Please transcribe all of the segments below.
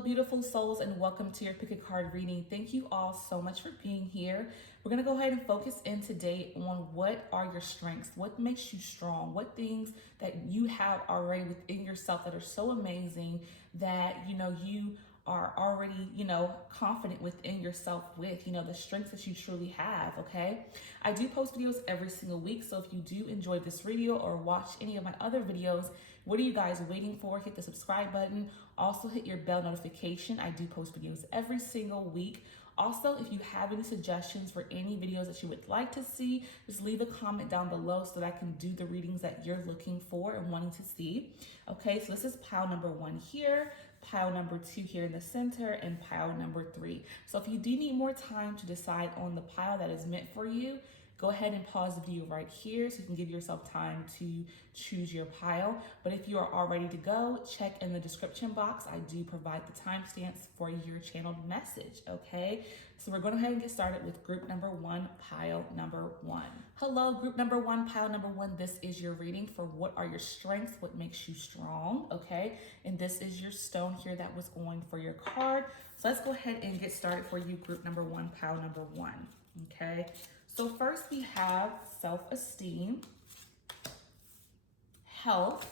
Hello, beautiful souls, and welcome to your Pick a Card reading. Thank you all so much for being here. We're going to go ahead and focus in today on what are your strengths, what makes you strong, what things that you have already within yourself that are so amazing that, you are already, confident within yourself with, the strengths that you truly have, okay? I do post videos every single week, so if you do enjoy this video or watch any of my other videos, what are you guys waiting for? Hit the subscribe button. Also hit your bell notification. I do post videos every single week. Also, if you have any suggestions for any videos that you would like to see, just leave a comment down below so that I can do the readings that you're looking for and wanting to see. Okay, so this is pile number 1 here, pile number 2 here in the center, and pile number 3. So if you do need more time to decide on the pile that is meant for you, go ahead and pause the video right here so you can give yourself time to choose your pile. But if you are all ready to go, check in the description box. I do provide the timestamps for your channeled message, okay? So we're going to go ahead and get started with group number 1, pile number 1. Hello, group number 1, pile number 1. This is your reading for what are your strengths, what makes you strong, okay? And this is your stone here that was going for your card. So let's go ahead and get started for you, group number 1, pile number 1, okay? So first we have self-esteem, health,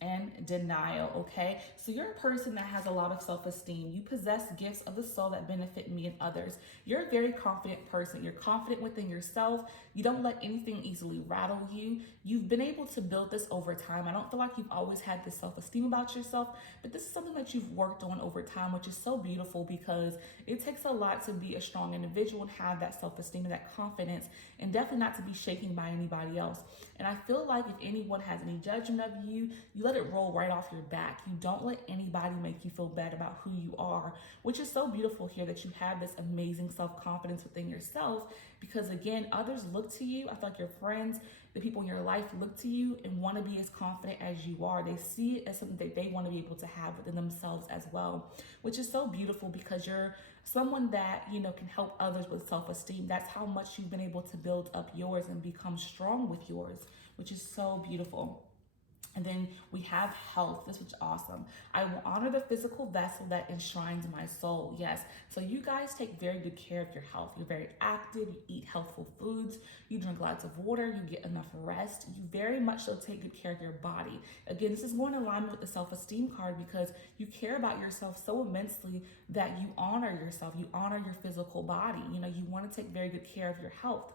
and denial, okay? So you're a person that has a lot of self-esteem. You possess gifts of the soul that benefit me and others. You're a very confident person. You're confident within yourself. You don't let anything easily rattle you. You've been able to build this over time. I don't feel like you've always had this self-esteem about yourself, but this is something that you've worked on over time, which is so beautiful because it takes a lot to be a strong individual and have that self-esteem and that confidence, and definitely not to be shaken by anybody else. And I feel like if anyone has any judgment of you, you let it roll right off your back. You don't let anybody make you feel bad about who you are, which is so beautiful here that you have this amazing self-confidence within yourself because, again, others look to you. I feel like your friends, the people in your life look to you and want to be as confident as you are. They see it as something that they want to be able to have within themselves as well, which is so beautiful because you're someone that, can help others with self-esteem. That's how much you've been able to build up yours and become strong with yours, which is so beautiful. And then we have health. This is awesome. I will honor the physical vessel that enshrines my soul. Yes. So you guys take very good care of your health. You're very active. You eat healthful foods. You drink lots of water. You get enough rest. You very much so take good care of your body. Again, this is more in alignment with the self-esteem card because you care about yourself so immensely that you honor yourself. You honor your physical body. You want to take very good care of your health.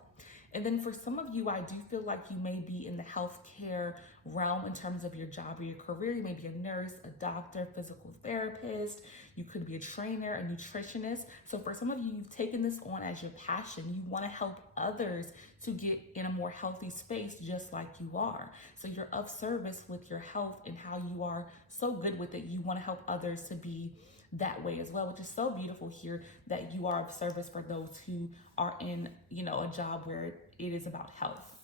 And then for some of you, I do feel like you may be in the healthcare realm in terms of your job or your career. You may be a nurse, a doctor, physical therapist. You could be a trainer, a nutritionist. So for some of you, you've taken this on as your passion. You want to help others to get in a more healthy space just like you are. So you're of service with your health and how you are so good with it. You want to help others to be that way as well, which is so beautiful here that you are of service for those who are in, a job where it is about health.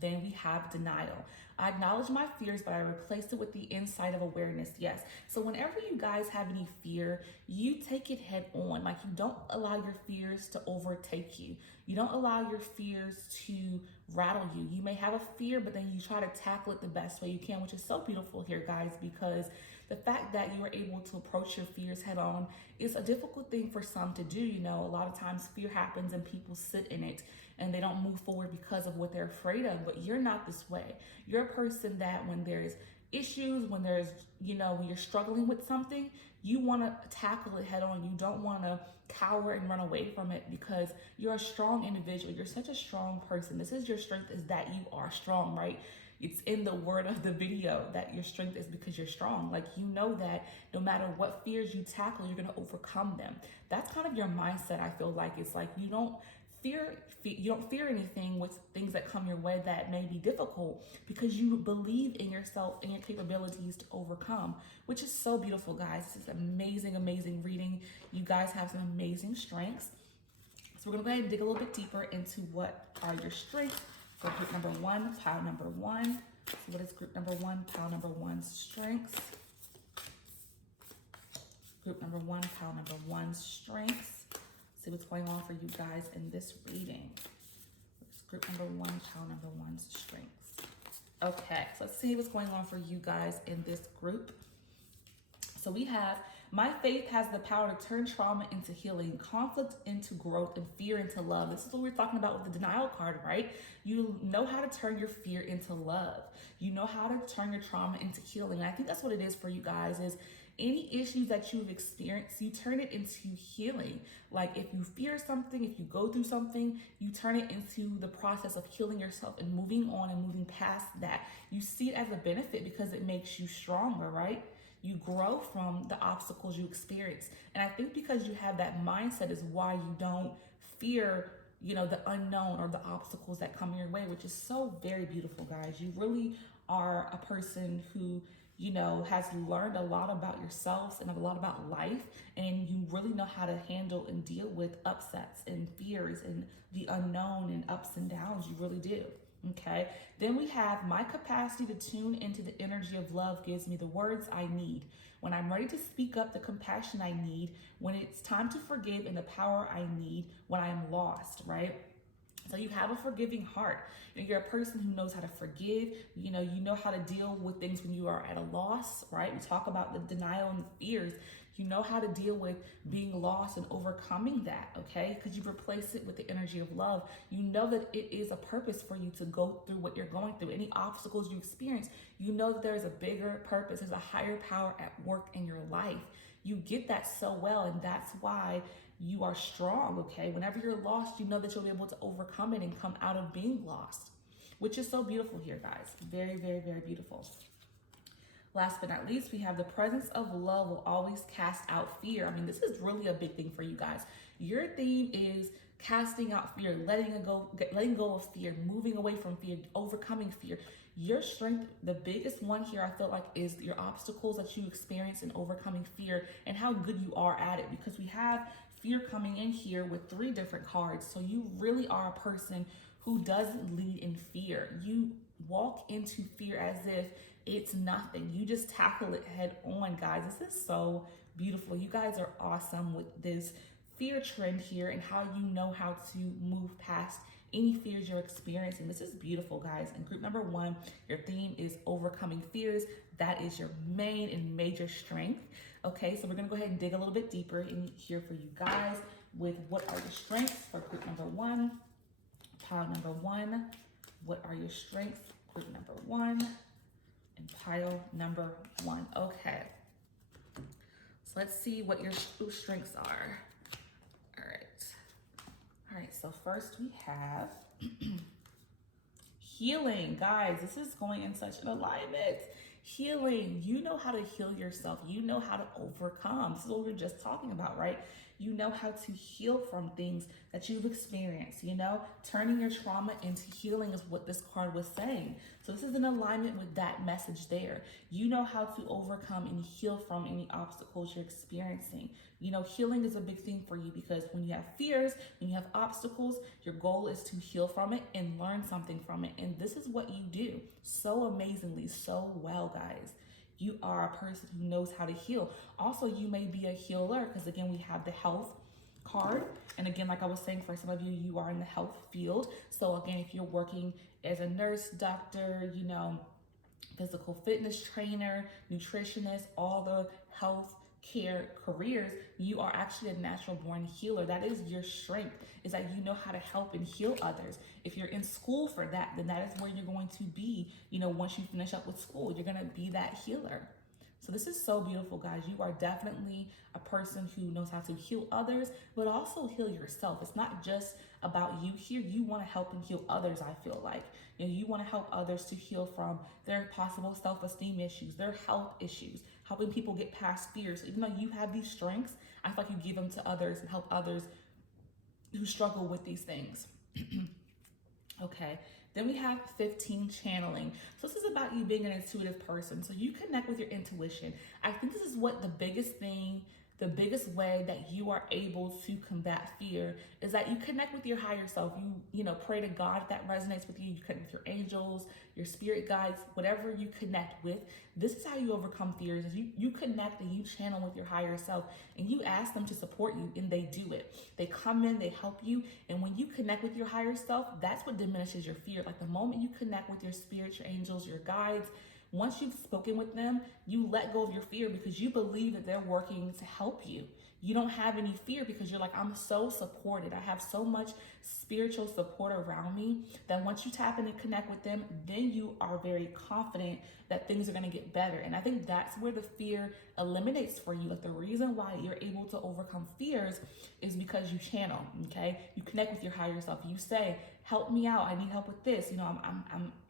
Then we have denial. I acknowledge my fears, but I replace it with the insight of awareness. Yes. So whenever you guys have any fear, you take it head on. Like you don't allow your fears to overtake you. You don't allow your fears to rattle you. You may have a fear, but then you try to tackle it the best way you can, which is so beautiful here, guys, because the fact that you are able to approach your fears head on is a difficult thing for some to do. A lot of times fear happens and people sit in it and they don't move forward because of what they're afraid of, but you're not this way. You're a person that when there's issues, when there's, when you're struggling with something, you want to tackle it head on. You don't want to cower and run away from it because you're a strong individual. You're such a strong person. This is your strength, is that you are strong, right? It's in the word of the video that your strength is because you're strong. Like, that no matter what fears you tackle, you're going to overcome them. That's kind of your mindset. I feel like it's like you don't fear anything with things that come your way that may be difficult because you believe in yourself and your capabilities to overcome, which is so beautiful, guys. This is amazing, amazing reading. You guys have some amazing strengths. So we're gonna go ahead and dig a little bit deeper into what are your strengths for group number 1, pile number 1. So what is group number 1, pile number 1's strengths? Group number 1, pile number 1's strengths. See what's going on for you guys in this reading. It's group number 1, pile number 1's strengths. Okay, so let's see what's going on for you guys in this group. So we have, my faith has the power to turn trauma into healing, conflict into growth, and fear into love. This is what we're talking about with the denial card, right? You know how to turn your fear into love. You know how to turn your trauma into healing. And I think that's what it is for you guys, is any issues that you've experienced, you turn it into healing. Like if you fear something, if you go through something, you turn it into the process of healing yourself and moving on and moving past that. You see it as a benefit because it makes you stronger, right? You grow from the obstacles you experience. And I think because you have that mindset is why you don't fear, the unknown or the obstacles that come your way, which is so very beautiful, guys. You really are a person who, has learned a lot about yourselves and a lot about life, and you really know how to handle and deal with upsets and fears and the unknown and ups and downs. You really do. Okay, then we have, my capacity to tune into the energy of love gives me the words I need. When I'm ready to speak up, the compassion I need. When it's time to forgive, and the power I need when I am lost, right? So you have a forgiving heart. You're a person who knows how to forgive. You know how to deal with things when you are at a loss, right? We talk about the denial and the fears. You know how to deal with being lost and overcoming that, okay? Because you replace it with the energy of love. You know that it is a purpose for you to go through what you're going through. Any obstacles you experience, you know that there's a bigger purpose. There's a higher power at work in your life. You get that so well, and that's why you are strong, okay? Whenever you're lost, you know that you'll be able to overcome it and come out of being lost, which is so beautiful here, guys. Very, very, very beautiful. Last but not least, we have, the presence of love will always cast out fear. I mean, this is really a big thing for you guys. Your theme is casting out fear, letting go of fear, moving away from fear, overcoming fear. Your strength, the biggest one here, I feel like, is your obstacles that you experience in overcoming fear and how good you are at it, because we have fear coming in here with 3 different cards. So you really are a person who doesn't lead in fear. You walk into fear as if it's nothing. You just tackle it head on, guys. This is so beautiful. You guys are awesome with this fear trend here and how you know how to move past any fears you're experiencing. This is beautiful, guys. In group number 1, your theme is overcoming fears. That is your main and major strength. Okay, so we're gonna go ahead and dig a little bit deeper in here for you guys with, what are your strengths for group number 1? Pile number 1, what are your strengths? Group number 1. And pile number 1. Okay. So let's see what your strengths are. All right. All right. So first we have healing. Guys, this is going in such an alignment. Healing. You know how to heal yourself. You know how to overcome. This is what we were just talking about, right? You know how to heal from things that you've experienced, turning your trauma into healing is what this card was saying. So this is in alignment with that message there. You know how to overcome and heal from any obstacles you're experiencing. Healing is a big thing for you, because when you have fears, when you have obstacles, your goal is to heal from it and learn something from it. And this is what you do so amazingly, so well, guys. You are a person who knows how to heal. Also, you may be a healer, because again, we have the health card. And again, like I was saying, for some of you, you are in the health field. So again, if you're working as a nurse, doctor, physical fitness trainer, nutritionist, all the health care careers, you are actually a natural born healer. That is your strength, is that you know how to help and heal others. If you're in school for that, then that is where you're going to be, once you finish up with school, you're going to be that healer. So this is so beautiful, guys. You are definitely a person who knows how to heal others, but also heal yourself. It's not just about you here. You want to help and heal others, I feel like. You want to help others to heal from their possible self-esteem issues, their health issues, helping people get past fears. Even though you have these strengths, I feel like you give them to others and help others who struggle with these things. Okay. Then we have 15, channeling. So this is about you being an intuitive person. So you connect with your intuition. I think this is what the biggest way that you are able to combat fear is that you connect with your higher self. You pray to God if that resonates with you. You connect with your angels, your spirit guides, whatever you connect with. This is how you overcome fears. Is you connect and you channel with your higher self, and you ask them to support you, and they do it. They come in, they help you, and when you connect with your higher self, that's what diminishes your fear. Like the moment you connect with your spirit, your angels, your guides, Once you've spoken with them, you let go of your fear because you believe that they're working to help you. You don't have any fear because you're like, I'm so supported. I have so much spiritual support around me that once you tap in and connect with them, then you are very confident that things are going to get better. And I think that's where the fear eliminates for you. Like the reason why you're able to overcome fears is because you channel, okay? You connect with your higher self. You say, help me out. I need help with this. You know,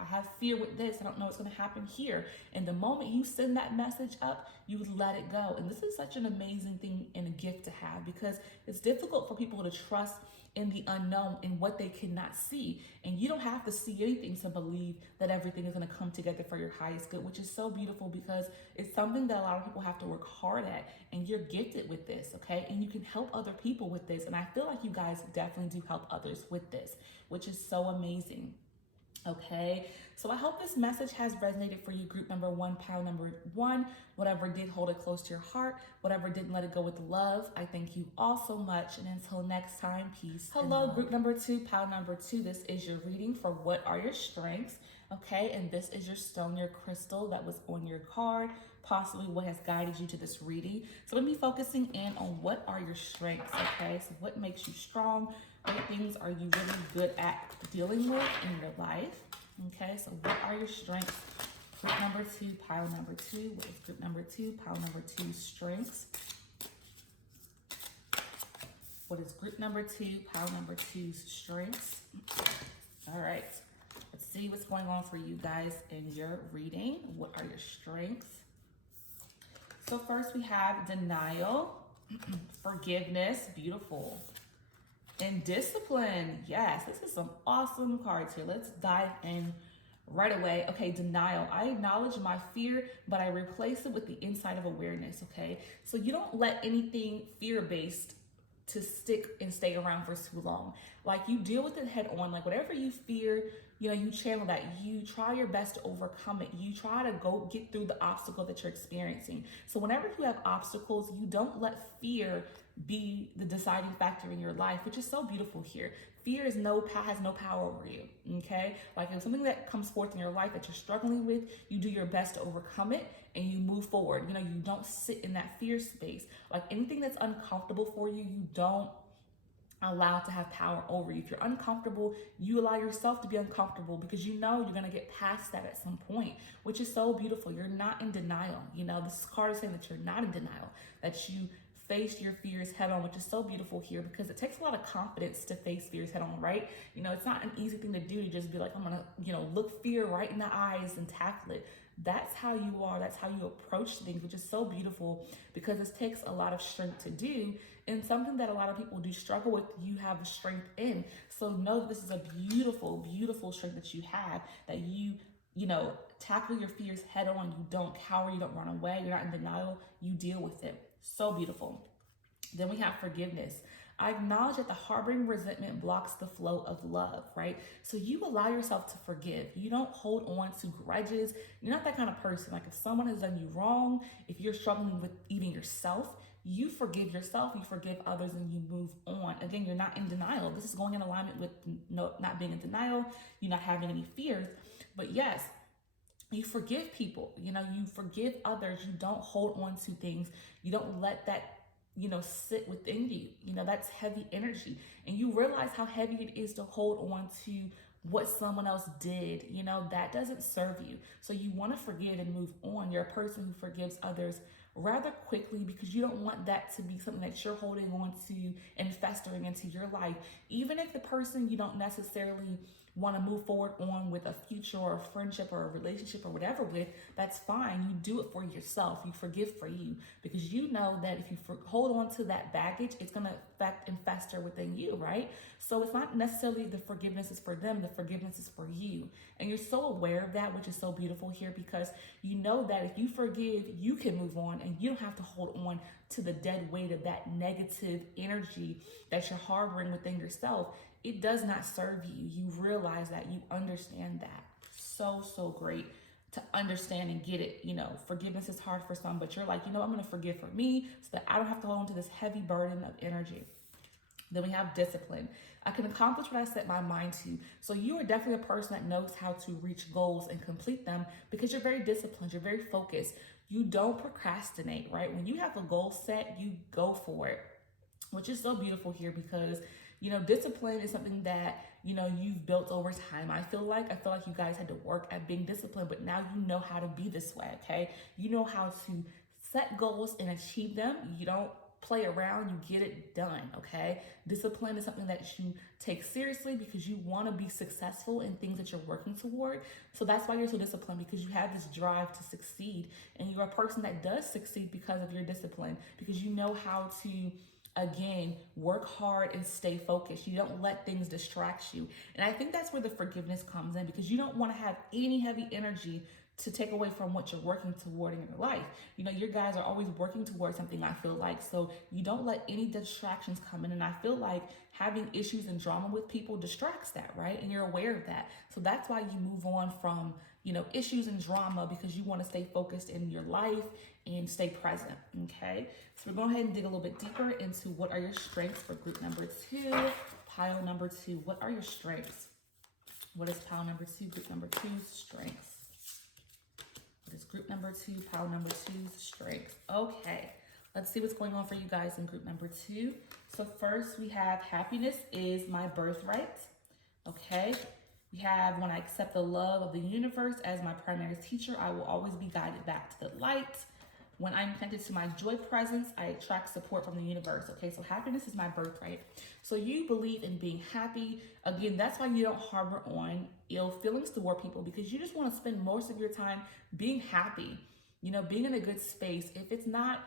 I have fear with this. I don't know what's going to happen here. And the moment you send that message up, you let it go. And this is such an amazing thing and a gift to have because it's difficult for people to trust in the unknown in what they cannot see. And you don't have to see anything to believe that everything is going to come together for your highest good, which is so beautiful because it's something that a lot of people have to work hard at. And you're gifted with this, okay? And you can help other people with this. And I feel like you guys definitely do help others with this, which is so amazing. Okay, so I hope this message has resonated for you, group number one, pile number one. Whatever did, hold it close to your heart. Whatever didn't, let it go with love. I thank you all so much. And until next time, peace. Hello, group number two, pile number two. This is your reading for what are your strengths. Okay, and this is your stone, your crystal that was on your card, possibly what has guided you to this reading. So we're going to be focusing in on what are your strengths. Okay, so what makes you strong? What things are you really good at dealing with in your life? Okay, so what are your strengths? Group number two, pile number two. What is group number two, pile number two strengths? What is group number two, pile number two's strengths? All right, let's see what's going on for you guys in your reading. What are your strengths? So first we have denial, forgiveness, beautiful. And discipline, yes, this is some awesome cards here. Let's dive in right away. Okay, denial. I acknowledge my fear, but I replace it with the insight of awareness, okay? So you don't let anything fear-based to stick and stay around for too long. Like you deal with it head on, like whatever you fear, you know, you channel that, you try your best to overcome it. You try to go get through the obstacle that you're experiencing. So whenever you have obstacles, you don't let fear be the deciding factor in your life, which is so beautiful here. Fear has no power over you, okay? Like if something that comes forth in your life that you're struggling with, you do your best to overcome it and you move forward. You know, you don't sit in that fear space. Like anything that's uncomfortable for you, you don't allow to have power over you. If you're uncomfortable, you allow yourself to be uncomfortable because you know you're going to get past that at some point, which is so beautiful. You're not in denial. You know, this card is saying that you're not in denial, that you face your fears head on, which is so beautiful here because it takes a lot of confidence to face fears head on, right? You know, it's not an easy thing to do to just be like, I'm going to, you know, look fear right in the eyes and tackle it. That's how you are. That's how you approach things, which is so beautiful because it takes a lot of strength to do and something that a lot of people do struggle with, you have the strength in. So know that this is a beautiful, beautiful strength that you have, that you know, tackle your fears head on. You don't cower, you don't run away, you're not in denial, you deal with it. So beautiful. Then we have forgiveness. I acknowledge that the harboring resentment blocks the flow of love, right? So you allow yourself to forgive. You don't hold on to grudges. You're not that kind of person. Like if someone has done you wrong, if you're struggling with even yourself, you forgive yourself, you forgive others, and you move on. Again, you're not in denial. This is going in alignment with not being in denial, you not having any fears. But yes, you forgive people, you know, you forgive others, you don't hold on to things, you don't let that, you know, sit within you. You know, that's heavy energy. And you realize how heavy it is to hold on to what someone else did. You know, that doesn't serve you. So you want to forgive and move on. You're a person who forgives others rather quickly because you don't want that to be something that you're holding on to and festering into your life. Even if the person you don't necessarily want to move forward on with a future or a friendship or a relationship or whatever with, that's fine. You do it for yourself. You forgive for you because you know that if you hold on to that baggage, it's going to affect and fester within you, right? So it's not necessarily the forgiveness is for them, the forgiveness is for you. And you're so aware of that, which is so beautiful here because you know that if you forgive, you can move on and you don't have to hold on to the dead weight of that negative energy that you're harboring within yourself. It does not serve you. You realize that, you understand that. So, so great to understand and get it. You know, forgiveness is hard for some, but you're like, you know, I'm going to forgive for me so that I don't have to hold on to this heavy burden of energy. Then we have discipline. I can accomplish what I set my mind to. So you are definitely a person that knows how to reach goals and complete them because you're very disciplined, you're very focused. You don't procrastinate, right? When you have a goal set, you go for it, which is so beautiful here because discipline is something that you've built over time. I feel like you guys had to work at being disciplined, but now you know how to be this way. Okay, you know how to set goals and achieve them. You don't play around, you get it done. Okay, discipline is something that you take seriously because you want to be successful in things that you're working toward. So that's why you're so disciplined, because you have this drive to succeed, and you're a person that does succeed because of your discipline, because you know how to, again, work hard and stay focused. You don't let things distract you. And I think that's where the forgiveness comes in, because you don't want to have any heavy energy to take away from what you're working toward in your life. Your guys are always working towards something, I feel like. So you don't let any distractions come in. And I feel like having issues and drama with people distracts that, right? And you're aware of that. So that's why you move on from, issues and drama, because you want to stay focused in your life and stay present. Okay. So we're going to go ahead and dig a little bit deeper into what are your strengths for group number 2, pile number 2. What are your strengths? What is pile number 2, group number 2's strengths? What is group number 2, pile number 2's strengths? Okay, let's see what's going on for you guys in group number 2. So first we have happiness is my birthright. Okay, we have when I accept the love of the universe as my primary teacher, I will always be guided back to the light. When I'm connected to my joy presence, I attract support from the universe. Okay, so happiness is my birthright. So you believe in being happy. Again, that's why you don't harbor on ill feelings toward people, because you just want to spend most of your time being happy, being in a good space. If it's not,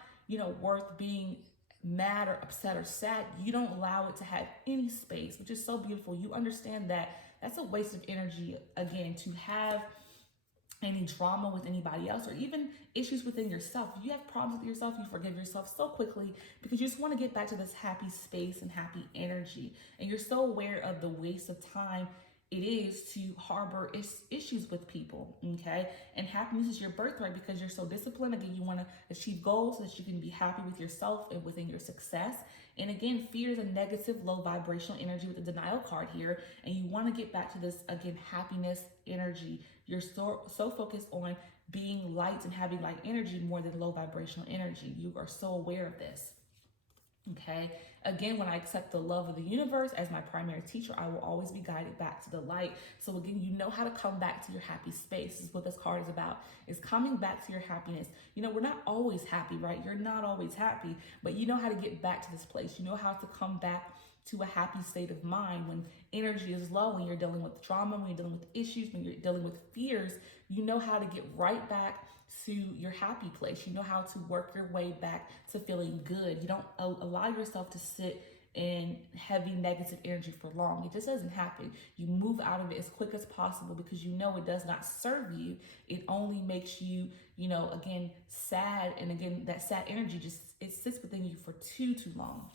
worth being mad or upset or sad, you don't allow it to have any space, which is so beautiful. You understand that that's a waste of energy, again, to have any drama with anybody else, or even issues within yourself. If you have problems with yourself, you forgive yourself so quickly because you just want to get back to this happy space and happy energy. And you're so aware of the waste of time it is to harbor issues with people, okay? And happiness is your birthright because you're so disciplined. Again, you want to achieve goals so that you can be happy with yourself and within your success. And again, fear is a negative, low vibrational energy with the denial card here. And you want to get back to this, again, happiness energy. You're so focused on being light and having light energy more than low vibrational energy. You are so aware of this. Okay, again, when I accept the love of the universe as my primary teacher, I will always be guided back to the light. So again, you know how to come back to your happy space. This is what this card is about, is coming back to your happiness. We're not always happy, right? You're not always happy, but you know how to get back to this place. You know how to come back to a happy state of mind when energy is low, when you're dealing with trauma, when you're dealing with issues, when you're dealing with fears. You know how to get right back to your happy place. You know how to work your way back to feeling good. You don't allow yourself to sit in heavy negative energy for long. It just doesn't happen. You move out of it as quick as possible because you know it does not serve you. It only makes you, again, sad. And again, that sad energy it sits within you for too long.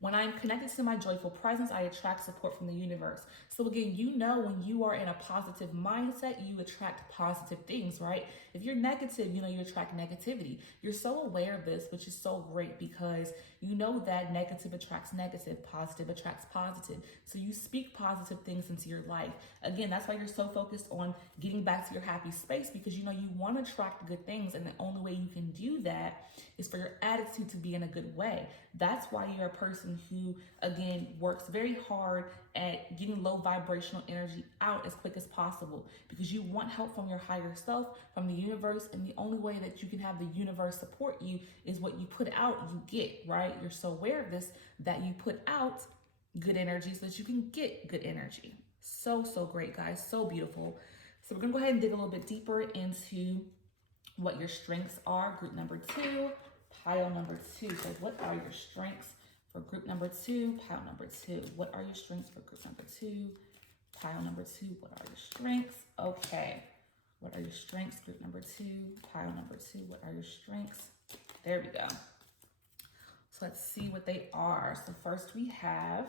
When I'm connected to my joyful presence, I attract support from the universe. So again, when you are in a positive mindset, you attract positive things, right? If you're negative, you attract negativity. You're so aware of this, which is so great because you know that negative attracts negative, positive attracts positive. So you speak positive things into your life. Again, that's why you're so focused on getting back to your happy space, because you want to attract good things. And the only way you can do that is for your attitude to be in a good way. That's why you're a person who, again, works very hard at getting low vibrational energy out as quick as possible, because you want help from your higher self, from the universe. And the only way that you can have the universe support you is what you put out, you get, right? You're so aware of this that you put out good energy so that you can get good energy. So great, guys. So beautiful. So we're going to go ahead and dig a little bit deeper into what your strengths are. Group number 2, pile number 2. So what are your strengths for group number 2, pile number 2? What are your strengths for group number 2, pile number 2? What are your strengths? Okay. What are your strengths, group number 2, pile number 2? What are your strengths? There we go. So let's see what they are. So first we have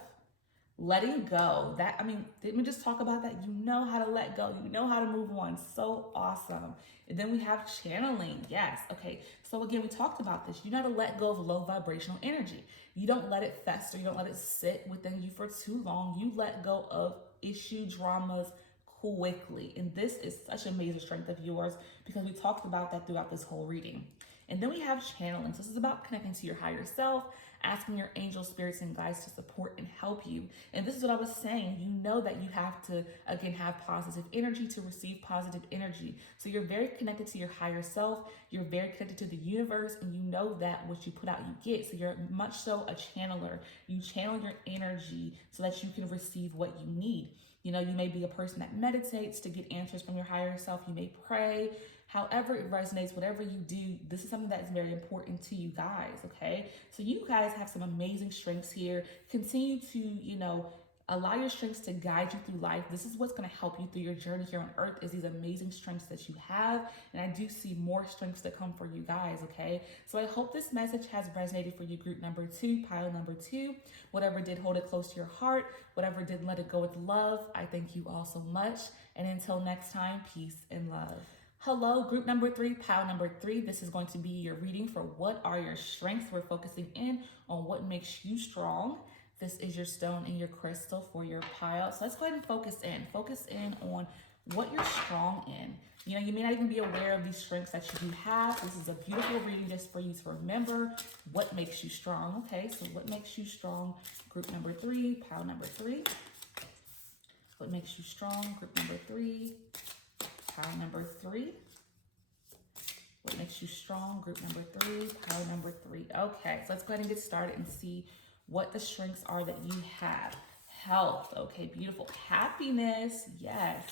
letting go. That, I mean, didn't we just talk about that? You know how to let go, you know how to move on. So awesome. And then we have channeling. Yes. Okay. So again, we talked about this. You know how to let go of low vibrational energy. You don't let it fester, you don't let it sit within you for too long. You let go of issue dramas quickly. And this is such a major strength of yours because we talked about that throughout this whole reading. And then we have channeling. So this is about connecting to your higher self, asking your angel spirits and guides to support and help you. And this is what I was saying. You know that you have to, again, have positive energy to receive positive energy. So you're very connected to your higher self. You're very connected to the universe, and you know that what you put out, you get. So you're much so a channeler. You channel your energy so that you can receive what you need. You know, you may be a person that meditates to get answers from your higher self. You may pray. However it resonates, whatever you do, this is something that's very important to you guys, okay? So you guys have some amazing strengths here. Continue to, allow your strengths to guide you through life. This is what's going to help you through your journey here on earth, is these amazing strengths that you have. And I do see more strengths to come for you guys, okay? So I hope this message has resonated for you, group number 2, pile number 2. Whatever did, hold it close to your heart. Whatever didn't, let it go with love. I thank you all so much. And until next time, peace and love. Hello, group number 3, pile number 3. This is going to be your reading for what are your strengths. We're focusing in on what makes you strong. This is your stone and your crystal for your pile. So let's go ahead and focus in. Focus in on what you're strong in. You know, you may not even be aware of these strengths that you do have. This is a beautiful reading just for you to remember what makes you strong. Okay, so what makes you strong? Group number 3, pile number 3. What makes you strong? Group number 3. Pile number 3. What makes you strong? Group number 3. Pile number 3. Okay, so let's go ahead and get started and see what the strengths are that you have. Health. Okay, beautiful. Happiness. Yes.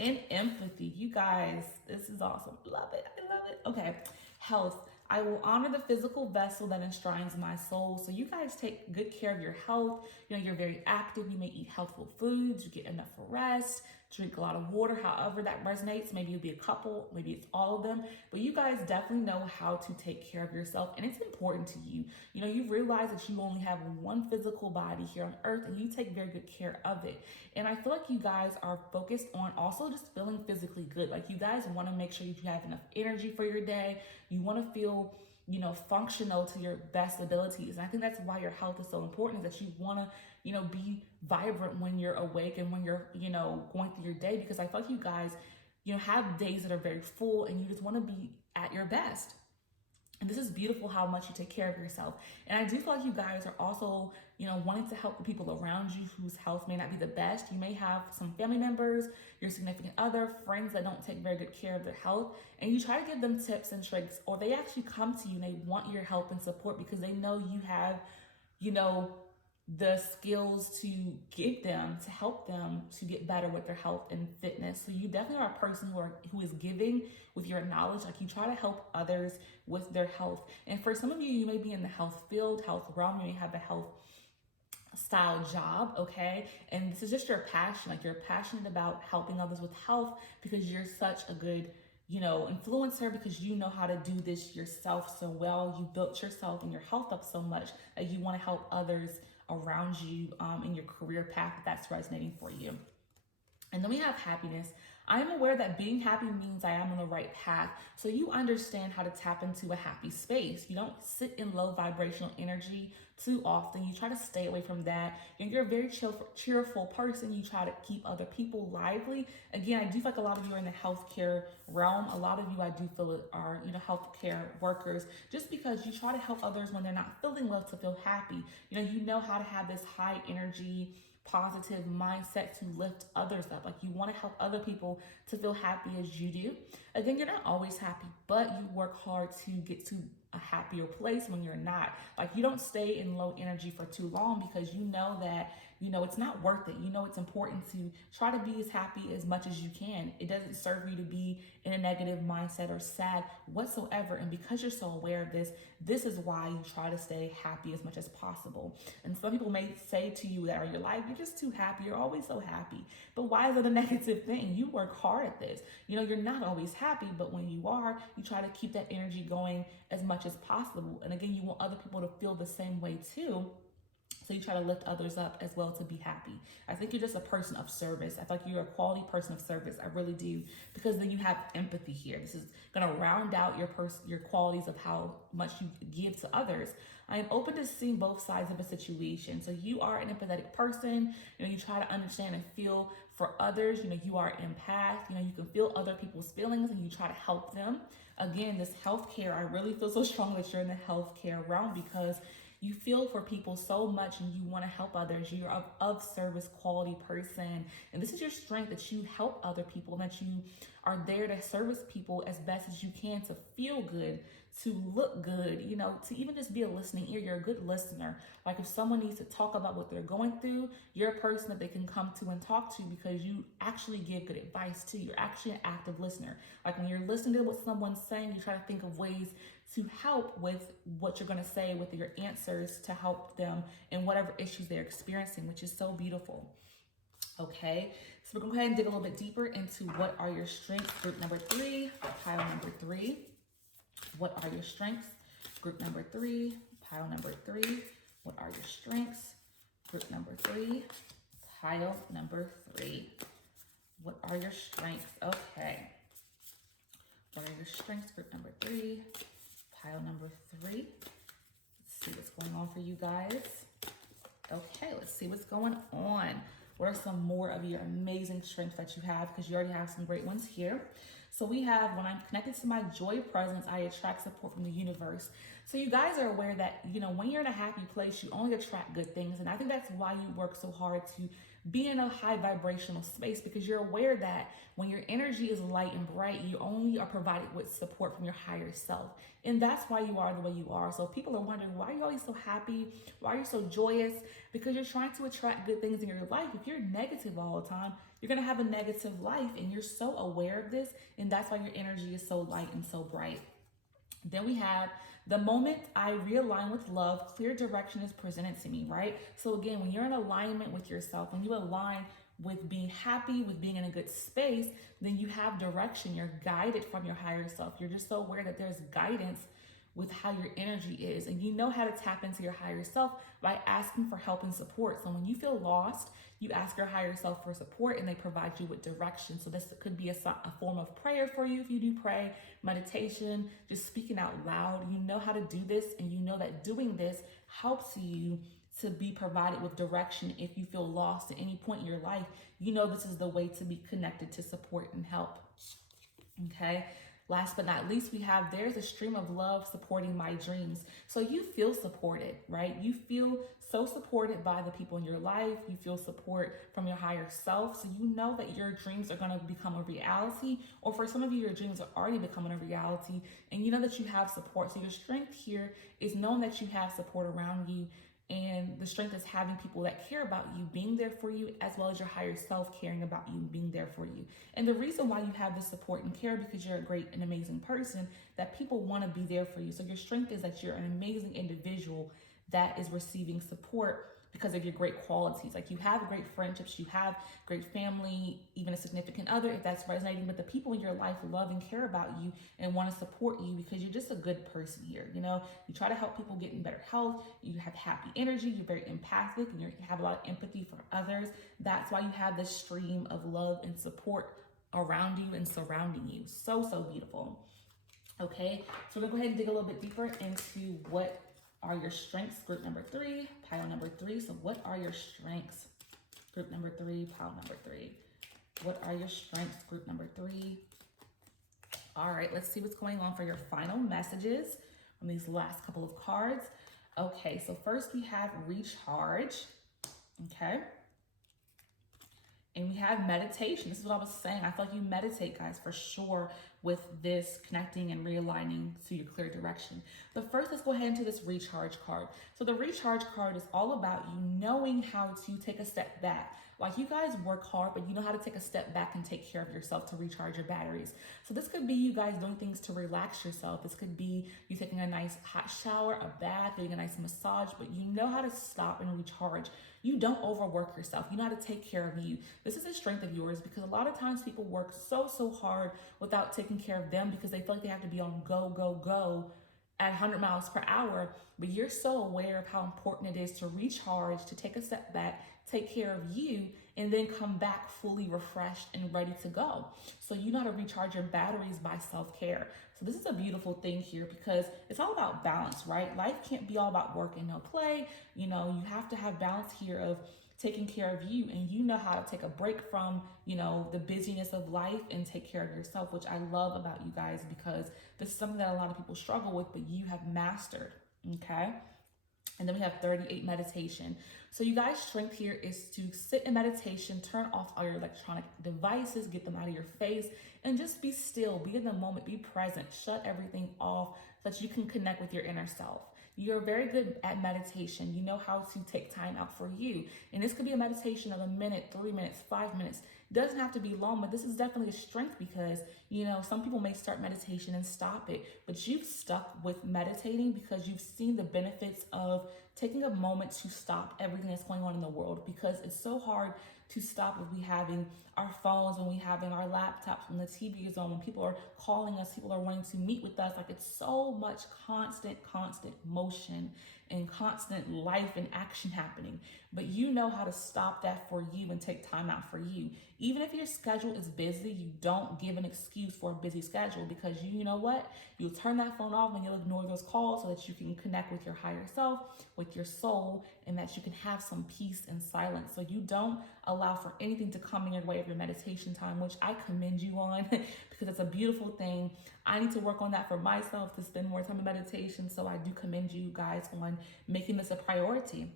And empathy. You guys, this is awesome. Love it. I love it. Okay. Health. I will honor the physical vessel that enshrines my soul. So you guys take good care of your health. You know, you're very active. You may eat healthful foods. You get enough rest. Drink a lot of water, however that resonates. Maybe it'll be a couple, maybe it's all of them. But you guys definitely know how to take care of yourself, and it's important to you. You know, you realize that you only have one physical body here on earth, and you take very good care of it. And I feel like you guys are focused on also just feeling physically good. Like, you guys want to make sure that you have enough energy for your day. You want to feel, you know, functional to your best abilities. And I think that's why your health is so important, is that you want to, you know, be vibrant when you're awake and when you're, you know, going through your day, because I feel like you guys, you know, have days that are very full and you just want to be at your best. And this is beautiful how much you take care of yourself. And I do feel like you guys are also, you know, wanting to help the people around you whose health may not be the best. You may have some family members, your significant other, friends that don't take very good care of their health. And you try to give them tips and tricks, or they actually come to you and they want your help and support because they know you have, you know, the skills to give them, to help them to get better with their health and fitness. So you definitely are a person who is giving with your knowledge. Like, you try to help others with their health. And for some of you, you may be in the health field, health realm, you may have a health style job, okay? And this is just your passion. Like, you're passionate about helping others with health because you're such a good, you know, influencer, because you know how to do this yourself so well. You built yourself and your health up so much that you want to help others around you in your career path that's resonating for you. And then we have happiness. I am aware that being happy means I am on the right path. So you understand how to tap into a happy space. You don't sit in low vibrational energy too often. You try to stay away from that. And you're a very cheerful person. You try to keep other people lively. Again, I do feel like a lot of you are in the healthcare realm. A lot of you, I do feel, are, you know, healthcare workers, just because you try to help others when they're not feeling well to feel happy. You know how to have this high energy, positive mindset to lift others up. Like, you want to help other people to feel happy as you do. Again, you're not always happy, but you work hard to get to a happier place when you're not. Like, you don't stay in low energy for too long because you know that, you know, it's not worth it. You know, it's important to try to be as happy as much as you can. It doesn't serve you to be in a negative mindset or sad whatsoever. And because you're so aware of this, this is why you try to stay happy as much as possible. And some people may say to you that are in your life, you're just too happy. You're always so happy. But why is it a negative thing? You work hard at this. You know, you're not always happy, but when you are, you try to keep that energy going as much as possible. And again, you want other people to feel the same way too. So you try to lift others up as well to be happy. I think you're just a person of service. I feel like you're a quality person of service. I really do, because then you have empathy here. This is gonna round out your qualities of how much you give to others. I am open to seeing both sides of a situation. So you are an empathetic person. You try to understand and feel for others. You are an empath. You can feel other people's feelings and you try to help them. Again, this healthcare, I really feel so strongly that you're in the healthcare realm, because you feel for people so much and you want to help others. You're of service quality person. And this is your strength, that you help other people, that you are there to service people as best as you can, to feel good, to look good, to even just be a listening ear. You're a good listener. Like if someone needs to talk about what they're going through, you're a person that they can come to and talk to, because you actually give good advice too. You're actually an active listener. Like when you're listening to what someone's saying, you try to think of ways to help with what you're going to say, with your answers, to help them in whatever issues they're experiencing, which is so beautiful. Okay, so we're going to go ahead and dig a little bit deeper into what are your strengths. Group number 3, pile number 3. What are your strengths? Group number 3, pile number 3. What are your strengths? Group number 3, pile number 3. What are your strengths? Okay. What are your strengths? Group number 3, pile number 3. Let's see what's going on for you guys. Okay, let's see what's going on. What are some more of your amazing strengths that you have? Because you already have some great ones here. So we have, when I'm connected to my joy presence, I attract support from the universe. So you guys are aware that, when you're in a happy place, you only attract good things. And I think that's why you work so hard to be in a high vibrational space, because you're aware that when your energy is light and bright, you only are provided with support from your higher self. And that's why you are the way you are. So people are wondering, why are you always so happy? Why are you so joyous? Because you're trying to attract good things in your life. If you're negative all the time, you're going to have a negative life, and you're so aware of this. And that's why your energy is so light and so bright. Then we have, the moment I realign with love, clear direction is presented to me, right? So again, when you're in alignment with yourself, when you align with being happy, with being in a good space, then you have direction. You're guided from your higher self. You're just so aware that there's guidance with how your energy is. And you know how to tap into your higher self by asking for help and support. So when you feel lost, you ask your higher self for support and they provide you with direction. So this could be a form of prayer for you if you do pray, meditation, just speaking out loud. You know how to do this, and you know that doing this helps you to be provided with direction. If you feel lost at any point in your life, you know this is the way to be connected to support and help. Okay. Last but not least, we have, there's a stream of love supporting my dreams. So you feel supported, right? You feel so supported by the people in your life. You feel support from your higher self. So you know that your dreams are going to become a reality, or for some of you, your dreams are already becoming a reality, and you know that you have support. So your strength here is knowing that you have support around you. And the strength is having people that care about you being there for you, as well as your higher self caring about you, being there for you. And the reason why you have this support and care, because you're a great and amazing person, that people want to be there for you. So your strength is that you're an amazing individual that is receiving support because of your great qualities. Like you have great friendships, you have great family, even a significant other, if that's resonating. But the people in your life love and care about you and want to support you because you're just a good person here. You try to help people get in better health. You have happy energy. You're very empathic, and you have a lot of empathy for others. That's why you have this stream of love and support around you and surrounding you. So, so beautiful. Okay, so we're gonna go ahead and dig a little bit deeper into what are your strengths. Group number 3, pile number 3. So what are your strengths? Group number 3, pile number 3. What are your strengths? Group number 3. All right, let's see what's going on for your final messages on these last couple of cards. Okay, so first we have recharge. Okay. And we have meditation. This is what I was saying. I feel like you meditate, guys, for sure, with this connecting and realigning to your clear direction. But first, let's go ahead into this recharge card. So the recharge card is all about you knowing how to take a step back. Like you guys work hard, but you know how to take a step back and take care of yourself to recharge your batteries. So this could be you guys doing things to relax yourself. This could be you taking a nice hot shower, a bath, getting a nice massage, but you know how to stop and recharge. You don't overwork yourself. You know how to take care of you. This is a strength of yours, because a lot of times people work so hard without taking care of them because they feel like they have to be on go, go, go at 100 miles per hour, but you're so aware of how important it is to recharge, to take a step back, take care of you, and then come back fully refreshed and ready to go. So you know how to recharge your batteries by self-care. So this is a beautiful thing here because it's all about balance, right? Life can't be all about work and no play. You know, you have to have balance here of taking care of you, and you know how to take a break from, you know, the busyness of life and take care of yourself, which I love about you guys because this is something that a lot of people struggle with, but you have mastered. Okay. And then we have 38 meditation. So you guys' strength here is to sit in meditation, turn off all your electronic devices, get them out of your face, and just be still, be in the moment, be present, shut everything off so that you can connect with your inner self. You're very good at meditation. You know how to take time out for you. And this could be a meditation of a minute, 3 minutes, 5 minutes. It doesn't have to be long, but this is definitely a strength because, you know, some people may start meditation and stop it, but you've stuck with meditating because you've seen the benefits of taking a moment to stop everything that's going on in the world, because it's so hard to stop when we having our phones, when we having our laptops, when the TV is on, when people are calling us, people are wanting to meet with us. Like, it's so much constant motion and constant life and action happening. But you know how to stop that for you and take time out for you. Even if your schedule is busy, you don't give an excuse for a busy schedule, because you know what? You'll turn that phone off and you'll ignore those calls so that you can connect with your higher self, with your soul, and that you can have some peace and silence. So you don't allow for anything to come in your way of your meditation time, which I commend you on because it's a beautiful thing. I need to work on that for myself, to spend more time in meditation. So I do commend you guys on making this a priority.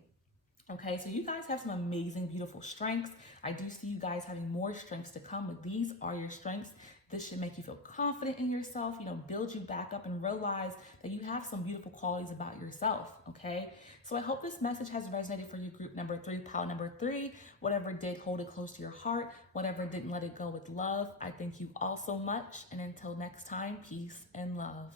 Okay, so you guys have some amazing, beautiful strengths. I do see you guys having more strengths to come, but these are your strengths. This should make you feel confident in yourself, you know, build you back up and realize that you have some beautiful qualities about yourself, okay? So I hope this message has resonated for you, group number 3, pile number 3. Whatever did, hold it close to your heart. Whatever didn't, let it go with love. I thank you all so much. And until next time, peace and love.